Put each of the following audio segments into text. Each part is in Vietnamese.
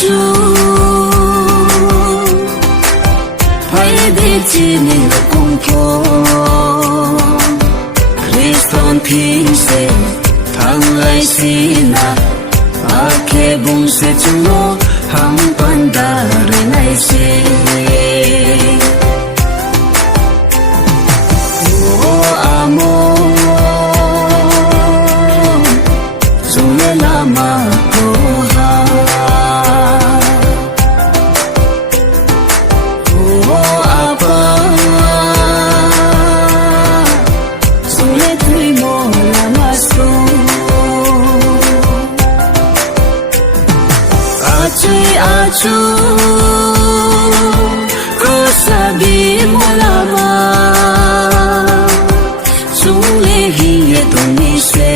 Chúa phải đi chi nên là công phố Christon thiên sẽ thăng lại xin ake bung se chung nó ham panda re nai se amo chung le lama ko ha apa chung le thui mo lama so achu ko sabi mo lama chung le hi ye tung ni se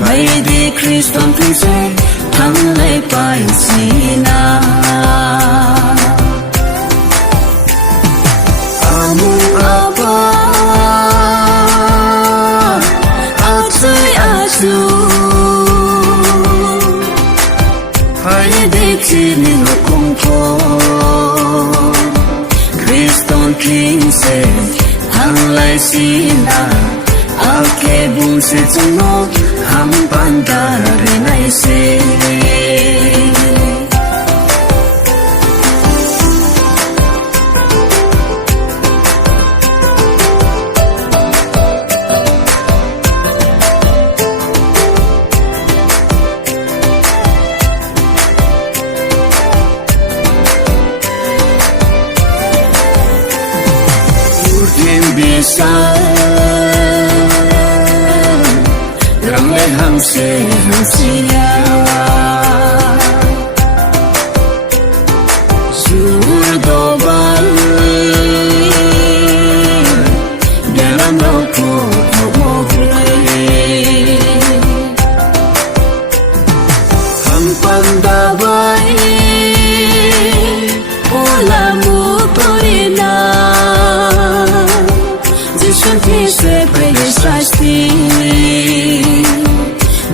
pai di Christon tin se thang le pai sina amu apa achu chi nên là công phố Christon thiên sẽ thăng lại xin ake bung se chung nó ham panda re nai se bisa rằng lên hàng xe hàng xia sur do ban để làm đâu có một người hàng panda bay ola mu torina Sunti se pele sasti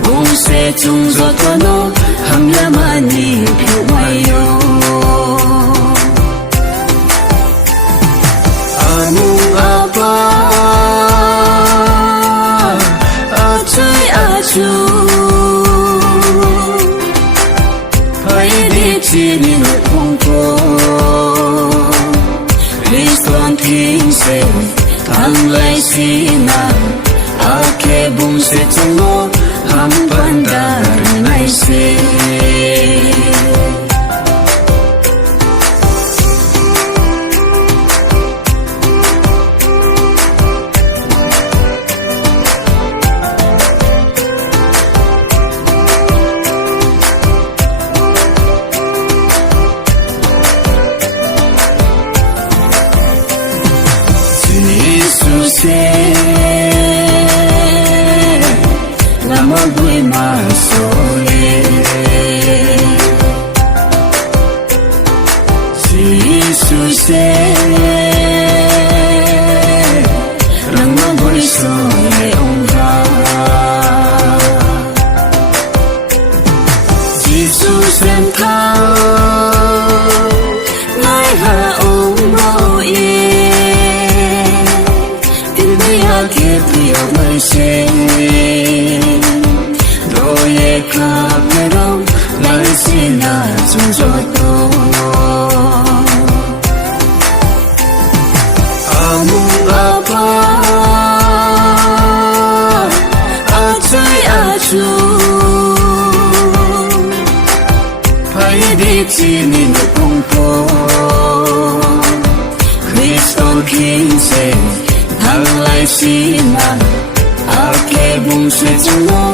Bung se chung zo tono ham lamani phu mayo Anu apa achu Pai di chi ni no kong ko Christon thiên se thăng lại xin ake bung se chung nó ham panda re nai se lama gue masole si suse lama gue sole onga Jesus em thao nai ha ông bao ye Give me a mercy Doye kaperong Lai sina chung joto Amung apa achu Pai di chi ni no kong po Christon thiên sẽ thăng lại xin ake bung se chung nó